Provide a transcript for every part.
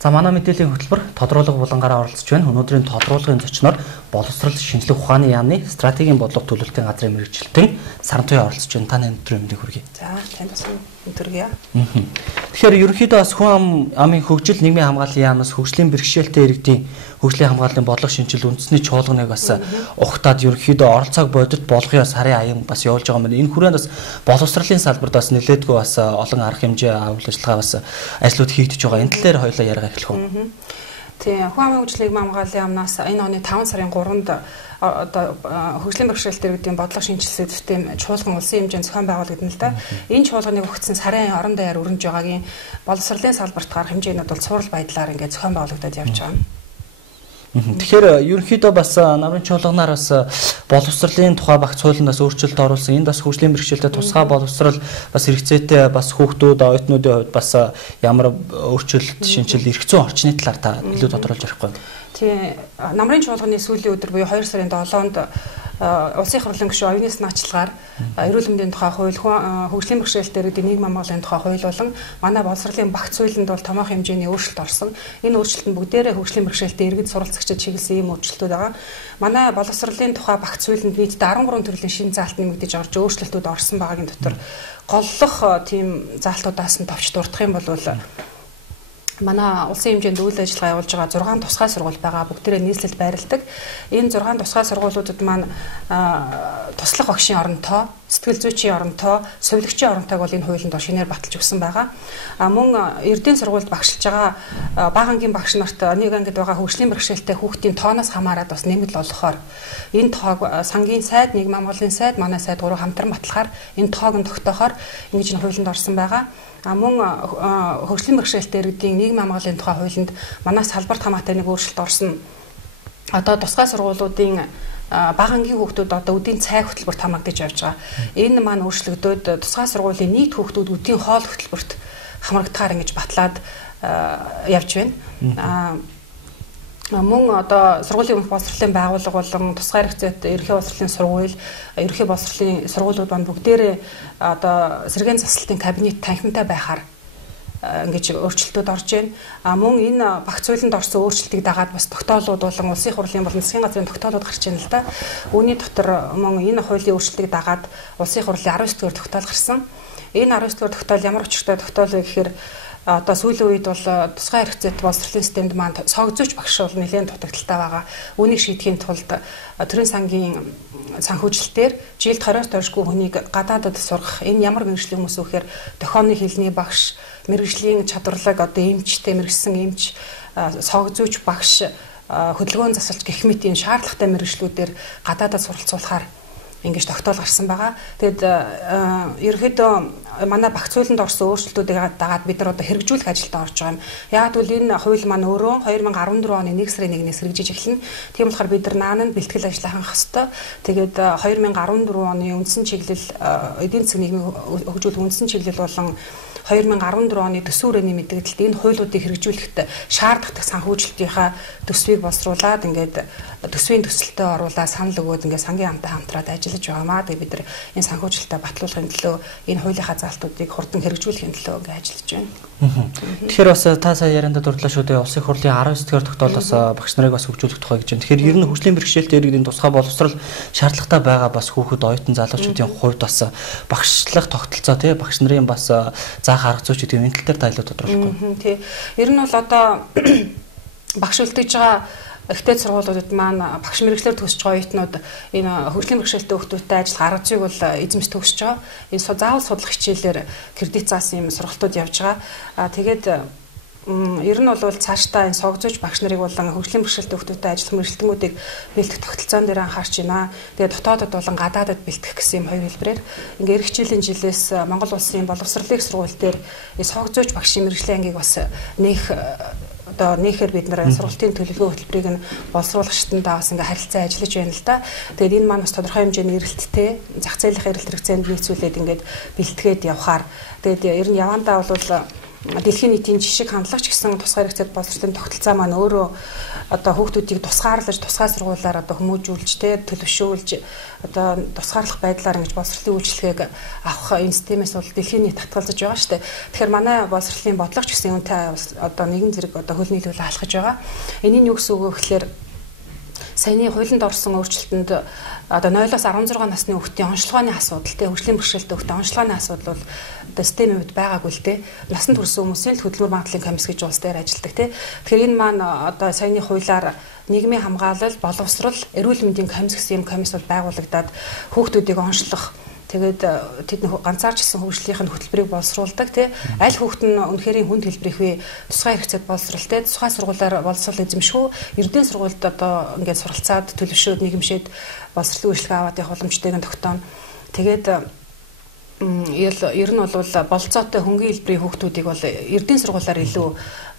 За манай мэдээллийн хөтөлбөр тодруулга булангаараа оролцож байна. Өнөөдрийн тодруулгын зочноор боловсрол шинжилгээ ухааны яамны стратегийн бодлого төлөвлөлтийн газрын мэргэжилтэн Сарантуяа оролцож байна. Та өнөөдрийн мэндийг хүргэе. За, танд бас өнтөргийа. Тэгэхээр ерөнхийдөө бас хүн амын хөгжил нийгмийн хамгааллын яамнаас хөгжлийн бэрхшээлтэй иргэдийн хөгжлийн хамгааллын бодлого шинжил үндэсний чуулганыг бас ухтаад ерөнхийдөө оролцоог бодит болгоё сарын аян бас явуулж байгаа юм. Энэ хүрээнд бас боловсролын салбарт бас нэлээдгүй бас олон арга хэмжээ авал ажиллагаа бас ажлууд хийгдэж байгаа. Энэ талаар хоёулаа яриага эхлэх үү. Тийм, хүн амын хөгжлийн хамгааллын яамнаас энэ оны 5 сарын 3-нд одоо хөгжлийн бэрхшээлтэй иргэдийн бодлого шинжилсэн систем чуулган улсын хэмжээнд зохион байгуулагдана л да. Энэ чуулганыг өгсөн сарын 20 даяар өрнөж байгаагийн боловсролын салбарт гарах хэмжээнүүд бол цуврал байдлаар ингээд зохион байгуулагдаад явж байгаа юм. Тэгэхээр ерөнхийдөө бас намрын чуулганаар бас боловсролын тухай багц хуулиндаас өөрчлөлт оруулсан. Энд бас хөгжлийн бэрхшээлтэй тусгай боловсрол бас хэрэгцээтэй бас хүүхдүүд оюутнуудын хувьд бас ямар өөрчлөлт шинжил эрх зүйн орчны талаар та илүү тодорхойлж ярихгүй. Тийм, намрын чуулганы сүүлийн өдөр буюу 2 сарын 7-нд улсын хурлын гишүүн оюуны санаачлагаар эрүүл мэндийн тухай хууль, хөгжлийн бэрхшээлтэй иргэдийн нийгэм хамгааллын тухай хууль болон манай боловсролын багц хуулинд бол томоохон хэмжээний өөрчлөлт орсон. Энэ өөрчлөлт нь бүгдээрээ хөгжлийн бэрхшээлтэй иргэд суралцагчид чиглэсэн ийм өөрчлөлтүүд байгаа. Манай боловсролын тухай багц хуулинд нийтдээ 13 төрлийн шинэ заалт нэмэгдэж орж өөрчлөлтүүд орсон байгаагийн дотор голлох тийм заалтуудаас нь товч дурдах юм бол манай улсын хэмжээнд үйл ажиллагаа явуулж байгаа 6 тусгай сургууль байгаа. Бүгдээрээ нийслэлд байрладаг. Энэ 6 тусгай сургуулиудад маань туслах багшийн оронтой, сэтгэл зүйчийн оронтой, сувилагчийн оронтойг бол энэ хуулинд шинээр баталж өгсөн байгаа. Мөн эрдэнэ сургуульд багшилж байгаа бага ангийн багш нарт нэг ангид байгаа хөгжлийн бэрхшээлтэй хүүхдийн тооноос хамаарат бас нэмэгдэл олгохоор энэ тоог сангийн сайд, нийгмийн хамгааллын сайд, манай сайд гурав хамтран батлахаар энэ тоог нь тогтоохоор ингэж энэ хуулинд орсон байгаа. Мөн хөгжлийн бэрхшээлтэй иргэдийн нийгмийн хамгааллын тухай хуулинд манай салбарт хамаатай нэг өөрчлөлт орсон. Одоо тусгай сургуулиудын бага ангийн хүүхдүүд одоо өдийн цай хөтөлбөрт хамаагдаж явж байгаа. Энэ маань өөрчлөгдөөд тусгай сургуулийн нийт хүүхдүүд өдийн хоол хөтөлбөрт хамрагдахаар ингэж батлаад явж байна. Мөн одоо сургуулийн өмнөх боловсролын байгууллага болон тусгай хэрэгцээтэй ерөнхий боловсролын сургууль, ерөнхий боловсролын сургуулиуд маань бүгдээрээ одоо сэргээн засалтын кабинет танхимтай байхаар ингэж өөрчлөлтүүд орж байна. Мөн энэ багц хуулинд орсон өөрчлөлтийг дагаад бас тогтоолууд болон улсын хурлын болон засгийн газрын тогтоолууд гарч байна л да. Үүний дотор мөн энэ хуулийн өөрчлөлтийг дагаад улсын хурлын 19-р тогтоол гарсан. Энэ 19-р тогтоол ямар учиртай тогтоол вэ гэхээр одоо сүүлийн үед бол тусгай хэрэгцээтэй боловсролын системд маань цогцооч багш бол нэлээд дутагдaltaй байгаа. Үүнийг шийдэхийн тулд төрийн сангийн санхүүжилтээр жилд 20-оос доошгүй хүнийг гадаадад сургах энэ ямар мэргэжлийн хүмүүс вэ гэхээр дохионы хэлний багш, мэргэжлийн чадварлаг одоо эмчтэй мэргэжсэн эмч, цогцооч багш, хөдөлгөөн засалч гэх мэт ийм шаардлагатай мэргэжлүүдээр гадаадад суралцуулахаар ингэж тогтоол гарсан байгаа. Тэгэд ерөөхдөө манай багц хуулинд орсон өөрчлөлтүүдийг дагаад бид нар одоо хэрэгжүүлэх ажилдаа орж байгаа юм. Яг бол энэ хууль маань өөрөө 2014 оны 1 сарын 1-ээс хэрэгжиж эхэлнэ. Тийм болохоор бид нар наана нь бэлтгэл ажил анх хэвээр. Тэгээд 2014 оны үндсэн чиглэл эдийн засгийн нийгмийн хөгжүүлэх үндсэн чиглэл болон 2014 оны төсвөр хүрээний мэдээлэлд энэ хуулиудыг хэрэгжүүлэхэд шаардлагатай санхүүжилтийнхаа төсвийг боловсруулад ингээд төсвийн төсөлтөд оруулаад санал өгөөд ингээд сангийн хамтаа хамтраад ажиллаж байгаамаа. Тэгээд бид нар энэ санхүүжилтээ батлуулахын төлөө энэ хуулийнхаа заалтуудыг хурдан хэрэгжүүлэхийн төлөө ингээд ажиллаж байна. Тэгэхээр бас та сая яриандаа дурдлаа шүү дээ. Улсын хурлын 19-р тогтоолоос багш нарыг бас хөгжүүлэх тухай гэж байна. Тэгэхээр ер нь хөгжлийн бэрхшээлтэй иргэдийн тусгай боловсрол шаардлагатай байгаа бас хүүхэд оюутан залуучуудын хувьд бас багшлах тогтолцоо тий багш нарын бас заах арга зүйч гэдэг энэ тал дээр тайлбар тодруулахгүй. Тий. Ер нь бол одоо багш үлдээж байгаа ихтэй сургуулиудад маань багш мэргэжлэр төгсөж байгаа оюутнууд энэ хөгжлийн бэрхшээлтэй хүүхдүүдтэй ажиллах арга зүйг бол эзэмс төгсөж байгаа. Энэ заавал судлах хичээлээр кредит заасан юм сургалтууд явж байгаа. Тэгээд ер нь бол цаашдаа энэ согзууч багш нарыг болон хөгжлийн бэрхшээлтэй хүүхдүүдтэй ажиллах мэргэжилтнүүдийг бэлтгэх тогтолцоон дээр анхаарч байна. Тэгээд дотоодод болон гадаадад бэлтгэх гэсэн юм хоёр хэлбэрээр ингээ эх жилийн жилээс Монгол улсын боловсролын сургууль дээр согзууч багшийн мэргэжлийн ангийг бас нээхээр бид нар сургалтын төлөвлөгөө хөтөлбөрийг нь боловсруулах шатндаа бас ингээ харилцаа ажиллаж байна л да. Тэгээд энэ маань бас тодорхой хэмжээний эрэлттэй зах зээлийн эрэлт хэрэгцээнд нийцүүлээд ингээд бэлтгээд явхаар тэгээд ер нь явандаа бол дэлхийн нийтийн жишг хандлагч гэсэн тусгай хэрэгцээд боловсролын тогтолцоо маань өөрөө одоо хүүхдүүдийг тусгаарлаж тусгай сургуулиар одоо хүмүүжүүлж төлөвшүүлж одоо тусгаарлах байдлаар ингэж боловсролын үйлчлэгийг авах энэ системээс бол дэлхийн нийт татгалзаж байгаа шүү дээ. Тэгэхээр манай боловсролын бодлогч гэсэн үнэтэй одоо нэгэн зэрэг одоо хөл нийлүүл алхаж байгаа. Энийн юу гэсэн үг вэ гэхээр саяны хуулинд орсон өөрчлөлтөнд одоо 0-аас 16 насны хүүхдийн онцлогооны асуудал хөгжлийн бэрхшээлтэй хүүхдийн онцлогооны асуудал бол одоо системийн хувьд байгаагүй л насанд хүрсэн хүмүүсийн хөдөлмөр магадлалын комисс гэж улс дээр ажилладаг Тэгэхээр энэ маань одоо саяны хуулиар нийгмийн хамгаалал, боловсрол, эрүүл мэндийн комисс гэсэн юм комисс бол байгуулагдаад хүүхдүүдийг онцлох тэгээд тэд ганцаарчсан хөгжлийнх нь хөтөлбөрийг боловсруулдаг аль хүүхэд нь үнэхээр хүнд хэлбэрийн хвээ тусгай хэрэгцээд боловсралтай тусгай сургуулиар боловсрол эзэмшүү эрдэнэ сургуульд одоо ингээд суралцаад төлөвшөөд нийгэмшээд боловсролын үйлчлэг аваад явах боломжтойг нь тогтооно. Тэгээд ер нь бол болцоотой хөнгөн хэлбэрийн хүүхдүүдийг бол эрдэнэ сургуулиар илүү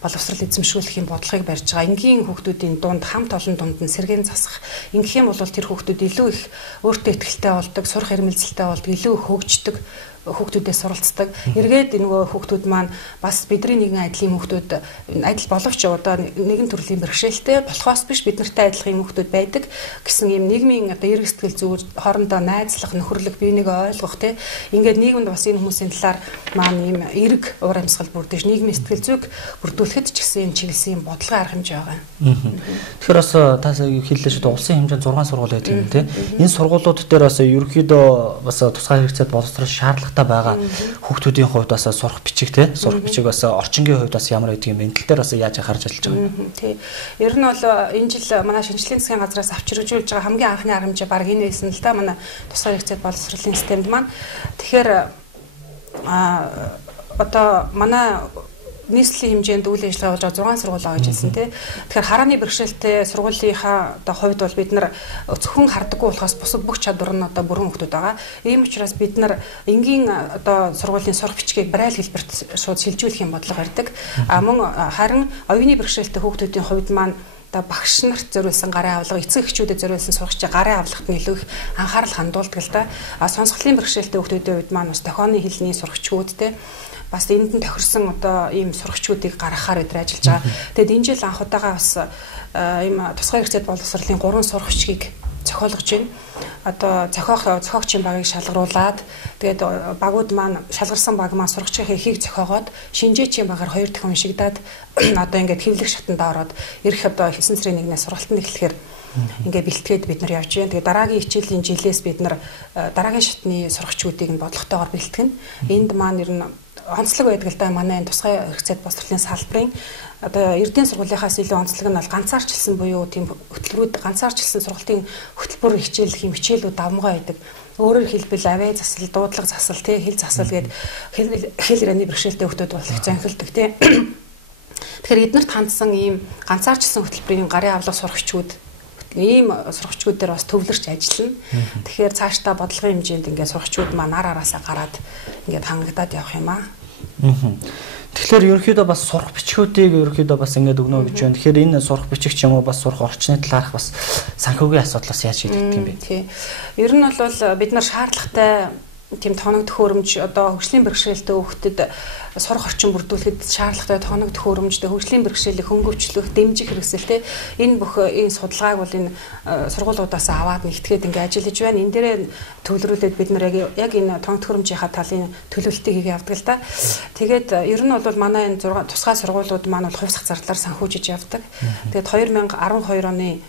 боловсрол эзэмшүүлэх юм бодлогыг барьж байгаа. Энгийн хүүхдүүдийн дунд хамт олон дунд нь сэргээн засах. Ингэх юм бол тэр хүүхдүүд илүү их өөртөө ихтэй болдог, сурах эрмэлзэлтэй болдог, илүү их хөгждөг. Хүүхдүүдээс суралцдаг. Эргээд нөгөө хүүхдүүд маань бас бидний нэгэн айдлын хүүхдүүд айдал боловч одоо нэгэн төрлийн бэрхшээлтэй болохоос биш бид нартай адилхан хүүхдүүд байдаг гэсэн юм нийгмийн одоо эрг сэтгэл зүйр хоорондоо найзлах, нөхөрлөх, биенийг ойлгох ингээд нийгэмд бас энэ хүмүүсийн талаар маань ийм эрг уур амьсгал бүрдэж нийгмийн сэтгэл зүйг бүрдүүлэхэд ч гэсэн энэ чиглэсэн бодлогын арга хэмжээ байгаа. Тэгэхээр бас та хэллээ шүү дээ улсын хэмжээнд 6 сургууль байдаг юм тийм. Энэ сургуулиуд дээр бас ерөнхийдөө бас тусгай хэрэгцээд боловсрол шаардлагатай байгаа хүүхдүүдийн хувьд бас сурах бичиг сурах бичиг бас орчингийн хувьд бас ямар байдаг юм бэ? Энэ тал дээр бас яаж анхаарч ажиллаж байгаа юм? Тий. Ер нь бол энэ жил манай шинжилгээний засгийн газраас авч хэрэгжүүлж байгаа хамгийн анхны арга хэмжээ баг энэ байсан л да манай тусгай хэрэгцээд боловсролын системд маань. Тэгэхээр одоо манай нийслэлийн хэмжээнд үйл ажиллагаа болж байгаа 6 сургууль байгаа гэж хэлсэн тий. Тэгэхээр харааны бэрхшээлтэй сургуулийнхаа одоо хувьд бол бид нар зөвхөн хардаггүй болохоос бусад бүх чадвар нь одоо бүрэн хөгтөд байгаа. Ийм учраас бид нар энгийн одоо сургуулийн сурах бичгийг барайл хэлбэрт шууд шилжүүлэх юм бодлого барьдаг. Мөн харин оюуны бэрхшээлтэй хүүхдүүдийн хувьд маань одоо багш нарт зориулсан гарын авлага, эцэг эхчүүдэд зориулсан сурагчийн гарын авлагт нь илүү их анхаарал хандуулдаг л да. Сонсголын бэрхшээлтэй хүүхдүүдийн хувьд маань бас дохионы хэлний сурагчгүйдтэй бас энд нь тохирсон одоо ийм сурагчдуудыг гаргахаар өдр ажиллаж байгаа. Тэгэд энэ жил анх удаага бас ийм тусгай хэрэгцээд боловсролын 3 сурагчдыг зохиолгож байна. Одоо зохиогчийн багыг шалгаруулад тэгээд багууд маань шалгарсан баг маань сурагчийн эхийг зохиогоод шинжээчийн багаар 2 дахин уншигдаад одоо ингээд хэвлэх шатанд ороод ирэх одоо 9 сарын 1-ээс сургалтанд эхлэхээр ингээд бэлтгээд бид нар явж байна. Тэгээд дараагийн хичээлийн жилээс бид нар дараагийн шатны сурагчдуудыг нь бодлоготойгоор бэлтгэн. Энд маань ер нь онцлог байдаг л да манай энэ тусгай хэрэгцээд боловсролын салбарын одоо эрдэнэ сургуулийнхаас илүү онцлог нь бол ганцаарчлсан буюу тийм хөтөлбөрүүд ганцаарчлсан сургалтын хөтөлбөр хичээлэх юм хичээлүүд давмгай байдаг. Өөрөөр хэлбэл авээ засал, дуудлага засал, хэл засал гээд хэл ирээний бэрхшээлтэй хүүхдүүд бол их зөнхөлдөг тий. Тэгэхээр эднэрт хандсан ийм ганцаарчлсан хөтөлбөрийн гарын авлага сурагчдууд ийм сурагчдууд дээр бас төвлөрч ажиллана. Тэгэхээр цаашдаа бодлогын хэмжээнд ингээд сурагчдууд маань араасаа гараад ингээд хангагдаад явах юм аа. Тэгэхээр ерөнхийдөө бас сурах бичгүүдийг ерөнхийдөө бас ингээд өгнө гэж байна. Тэгэхээр энэ сурах бичиг ч юм уу бас сурах орчны талаарх бас санхүүгийн асуудлаас яаж шийдэгдэх юм бэ? Тий. Ер нь бол бид нар шаардлагатай тийм тоног төхөөрөмж одоо хөгжлийн бэрхшээлтэй хүүхдэд сурах орчин бүрдүүлэхэд шаардлагатай тоног төхөөрөмжтэй хөгжлийн бэрхшээлийг хөнгөвчлөх, дэмжих хэрэгсэл энэ бүх энэ судалгааг бол энэ сургуулиудаас аваад нэгтгээд ингээд ажиллаж байна. Энэ дээрээ төвлөрүүлээд бид нар яг энэ тоног төхөөрөмжийнхаа талын төлөвлөлтийг хийгээ явдаг л да. Тэгээд ер нь бол манай энэ тусгай сургуулиуд маань бол хувьсах зардлаар санхүүжиж явдаг. Тэгээд 2012 оны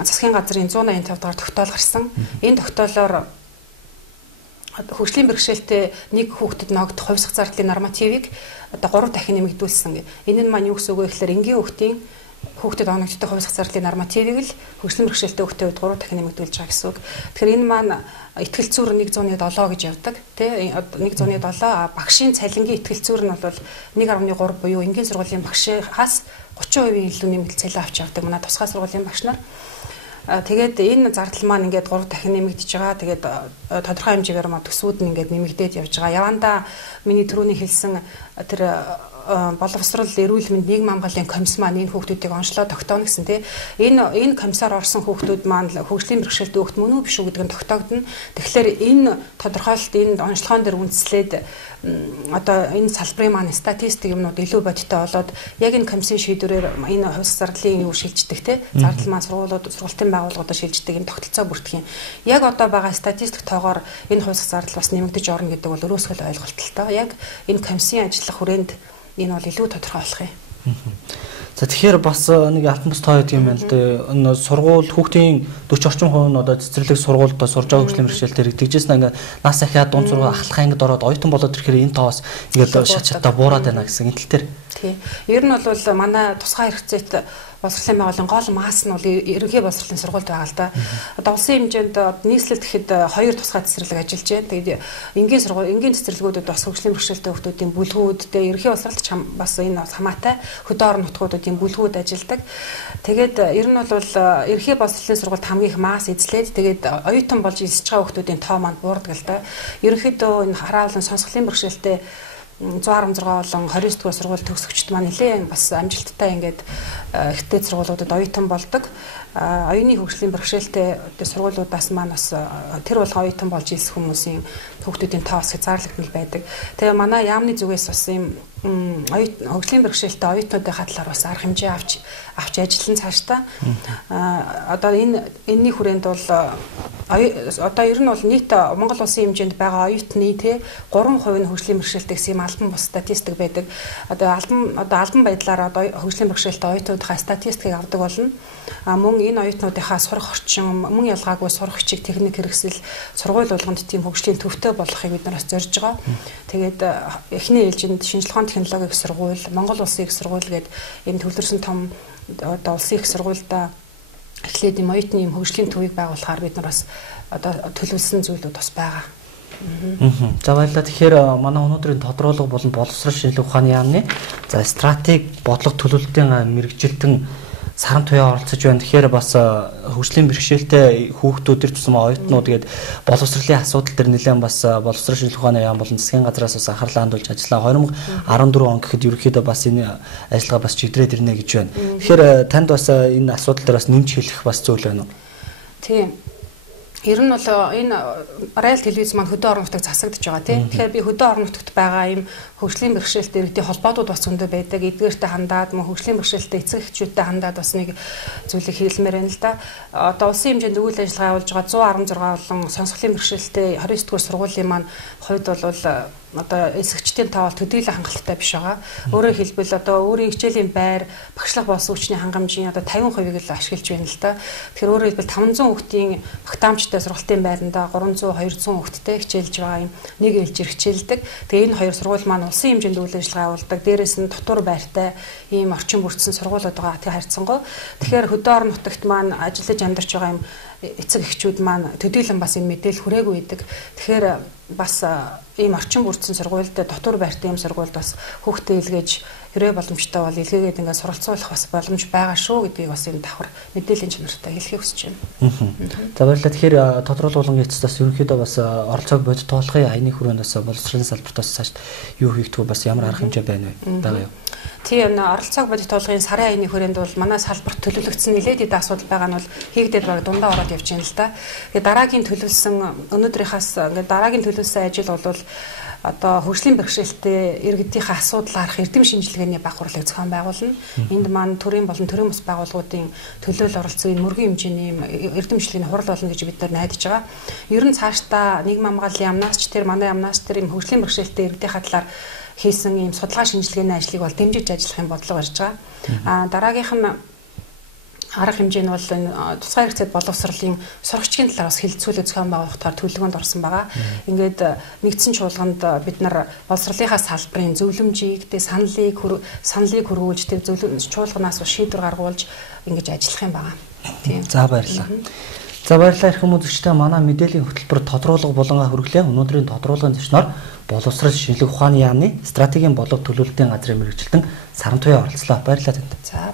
засгийн газрын 185 дахь тогтоол гарсан. Энэ тогтоолоор хөгжлийн бэрхшээлтэй нэг хүүхдэд ногдох хувьсах зардлын нормативыг одоо 3 дахин нэмэгдүүлсэн. Энэ нь маань юу гэсэн үг вэ гэхээр энгийн хүүхдэд оногддог хувьсах зардлын нормативыг л хөгжлийн бэрхшээлтэй хүүхдэд 3 дахин нэмэгдүүлж байгаа гэсэн үг. Тэгэхээр энэ маань итгэл зүйр 107 гэж явдаг. Тэ 107 багшийн цалингийн итгэл зүйр нь бол 1.3 буюу энгийн сургуулийн багшаас 30% илүү нэмэгдэл цалин авч явдаг манай тусгай сургуулийн багш нар. Тэгээд энэ зардал маань ингээд 3 дахин нэмэгдэж байгаа. Тэгээд тодорхой хэмжээгээр төсвүүд нь ингээд нэмэгдээд явж байгаа. Явандаа миний түрүүний хэлсэн тэр боловсрол эрүүл мэнд нийгмийн хамгааллын комисс маань энэ хүүхдүүдийг онцлоо тогтооно гэсэн тий. Энэ комиссаар орсон хүүхдүүд маань хөгжлийн бэрхшээлтэй хүүхд мөн үү биш үү гэдэг нь тогтоогдно. Тэгэхээр энэ тодорхойлолт энэ онцлогоон дээр үндэслээд одоо энэ салбарын маань статистик юмнууд илүү бодиттой болоод яг энэ комиссийн шийдвэрээр энэ хувьс зардлын юу шилждэг тий. Зардал маань сургалтын байгууллагуудад шилждэг энэ тогтолцоо бүртгэх юм. Яг одоо байгаа статистик тоогоор энэ хувьс зардал бас нэмэгдэж орно гэдэг бол өрөөсгөл ойлголттой. Яг энэ комиссийн ажиллах хүрээнд энэ бол илүү тодорхой болох юм. За тэгэхээр бас нэг алтан бус тоо гэдэг юм байна л дээ. Сургууль хүүхдийн 40 орчим хувь нь одоо цэцэрлэг сургуульд сурж байгаа хөгжлийн бэрхшээлээр тэгжсэн ингээ нас ахиад дунд сургууль ахлах ангид ороод оюутан болоод ирэхээр энэ тоос ингээд шат буураад байна гэсэн энэ тал дээр. Тий. Ер нь бол манай тусгай хэрэгцээт боловсролын байгууллагын гол маас нь бол ерөнхий боловсролын сургуульд байгаа л да. Одоо улсын хэмжээнд нийслэл гэхэд 2 тусгай цэцэрлэг ажиллаж байна. Тэгээд энгийн цэцэрлэгүүдэд бас хөгжлийн бэрхшээлтэй хүүхдүүдийн бүлгүүд, ерөнхий боловсролт бас энэ хамаатай хөдөө орон нутгуудын бүлгүүд ажилладаг. Тэгээд ер нь бол ерөнхий боловсролын сургуульд хамгийн их маас эзлээд тэгээд оюутан болж эзэж байгаа хүүхдүүдийн тоо маань буурдаг л да. Ерөнхийдөө энэ хараалын сонсголын бэрхшээлтэй 116 болон 29 дугаар сургууль төгсөгчд маань нэлээд бас амжилттай ингээд ихтэй сургуулиудад оюутан болдог. Оюуны хөгжлийн бэрхшээлтэй сургуулиудаас маань бас тэр болгон оюутан болж ирсэн хүмүүсийн хүүхдүүдийн тоо бас хязгаарлагдмал байдаг. Тэгээ манай яамны зүгээс бас ийм хөгжлийн бэрхшээлтэй оюутнуудын хатлаар бас арга хэмжээ авч ажиллан цаашдаа одоо энэний хүрээнд бол одоо ер нь бол нийт Монгол улсын хэмжээнд байгаа оюутны тий 3% нь хөгжлийн бэрхшээлтэй гэсэн юм албан бус статистик байдаг. Одоо албан байдлаар одоо хөгжлийн бэрхшээлтэй оюутнуудынхаа статистикийг авдаг болно. Мөн энэ оюутнуудынхаа сурах орчин, мөн ялгаагүй сурах хичээл техник хэрэгсэл сургууль болгонд тийм хөгжлийн төвтэй болохыг бид нар бас зорж байгаа. Тэгээд эхний ээлжинд шинжилгээний технологийн сургууль, Монгол улсын их сургууль гэдэг энэ төвлөрсөн том одоо улсын их сургуультай эхлээд юм оюутны юм хөгжлийн төвийг байгуулахаар бид нар бас одоо төлөвлөсөн зүйлүүд бас байгаа. За баярлалаа. Тэгэхээр манай өнөөдрийн тодруулга болон боловсрол шинжилгээ ухааны яамны за стратеги бодлого төлөвлөлтийн мэрэгжилтэн саран туяа оролцож байна. Тэгэхээр бас хөгжлийн бэрхшээлтэй хүүхдүүдэр тусам оюутнууд гээд боловсролын асуудал дээр нэлээд бас боловсрол шинжилгээ ухааны яам болон засгийн газраас бас анхаарлаа хандуулж ажиллаа. 2014 он гэхэд ерөнхийдөө бас энэ ажиллагаа бас чиглээд ирнэ гэж байна. Тэгэхээр танд бас энэ асуудал дээр бас нэмж хэлэх бас зүйл байна уу? Тийм. Ер нь бол энэ Райл телевиз маань хөдөө орон нутагт засагдж байгаа тийм. Тэгэхээр би хөдөө орон нутагт байгаа ийм хөгжлийн бэрхшээлтэй иргэдийн холбоотууд бас зөндөө байдаг. Эдгээртэй хандаад, хөгжлийн бэрхшээлтэй эцэг эхчүүдтэй хандаад бас нэг зүйлийг хэлмээр байна л да. Одоо улсын хэмжээнд үйл ажиллагаа явуулж байгаа 116 болон сонсголын бэрхшээлтэй 29 дугаар сургуулийн маань хувьд бол одоо эсэгчдийн тоо төдийлөн хангалттай биш байгаа. Өөрөөр хэлбэл одоо өөрийн хичээлийн байр, багшлах болсон хүчний хангамжийн одоо 50%-ийг л ашиглаж байна л да. Тэгэхээр өөрөөр хэлбэл 500 хүүхдийн багтаамжтай сургалтын байранда 300, 200 хүүхдтэй хичээлж байгаа юм нэг ээлжир хичээлдэг. Тэгээ энэ хоёр сургууль маань улсын хэмжээнд үйл ажиллагаа явуулдаг. Дээрээс нь дотор байртай ийм орчин бүрдсэн сургуулиуд байгаа. Тэг харьцангуй. Тэгэхээр хөдөө орон нутагт маань ажиллаж амьдарч байгаа юм эцэг эхчүүд маань төдийлөн бас энэ мэдээлэл хүрээгүй байдаг. Тэгэхээр бас ийм орчин бүрдсэн сургуульд дотор байртай юм сургуульд бас хүүхдээ илгээж хэрэг боломжтой бол илгээгээд ингээд суралцуулах бас боломж байгаа шүү гэдгийг бас энэ давхар мэдээллийн чанартай хэлхийг хүсэж байна. За баярлалаа. Тэгэхээр тодруулах болгон эцэс бас ерөнхийдөө бас оролцоог бодит тоолохын аяны хүрээнд бас боловсролын салбарт бас цааш юу хийгдэх бас ямар арга хэмжээ байна вэ? Байгаа юу? Тийм оролцоог бодит тоолохын сарын аяны хүрээнд бол манай салбарт төлөвлөгдсөн нэлээд их асуудал байгаа нь бол хийгдээд баг дундаа ороод явж байна л да. Тэгээд дараагийн төлөвлөсөн өнөөдрийнхээс ингээд дараагийн төлөвлөсөн ажил бол одоо хөгжлийн бэрхшээлтэй иргэдийнхээ асуудал харах эрдэм шинжилгээний баг хурлыг зохион байгуулна. Энд маань төрийн болон төрийн бус байгууллагуудын төлөөлөл оролцсон энэ мөргийн хэмжээний эрдэм шинжилгээний хурал болно гэж бид нар найдаж байгаа. Ер нь цаашдаа нийгмийн хамгааллын яамнаас ч тэр манай яамнаас тэр юм хөгжлийн бэрхшээлтэй иргэдийн хатлаар хийсэн ийм судалгаа шинжилгээний ажлыг бол дэмжиж ажиллах юм бодлого барьж байгаа. Дараагийнх нь арга хэмжээ нь бол энэ тусгай хэрэгцээд боловсролын сурагчдын талаар бас хилцүүлэг зохион байгуулахаар төлөвлөгөөнд орсон байгаа. Ингээд нэгдсэн чуулганд бид нар боловсролынхаа салбарын зөвлөмжийг, саналыг хөрвүүлж, тэр чуулганаас бас шийдвэр гаргуулж ингэж ажиллах юм байгаа. Тийм. За баярлалаа. За баярлалаа ирэх хүмүүстээ манай мэдээллийн хөтөлбөр тодруулга болонгаа хүргэлээ. Өнөөдрийн тодруулгын зөвшнөр боловсрол шинжилгээ ухааны яамны стратегийн бодлого төлөвлөлтийн газрын мэрэгчлэн Сарантуяа оролцлоо. Баярлалаа танд. За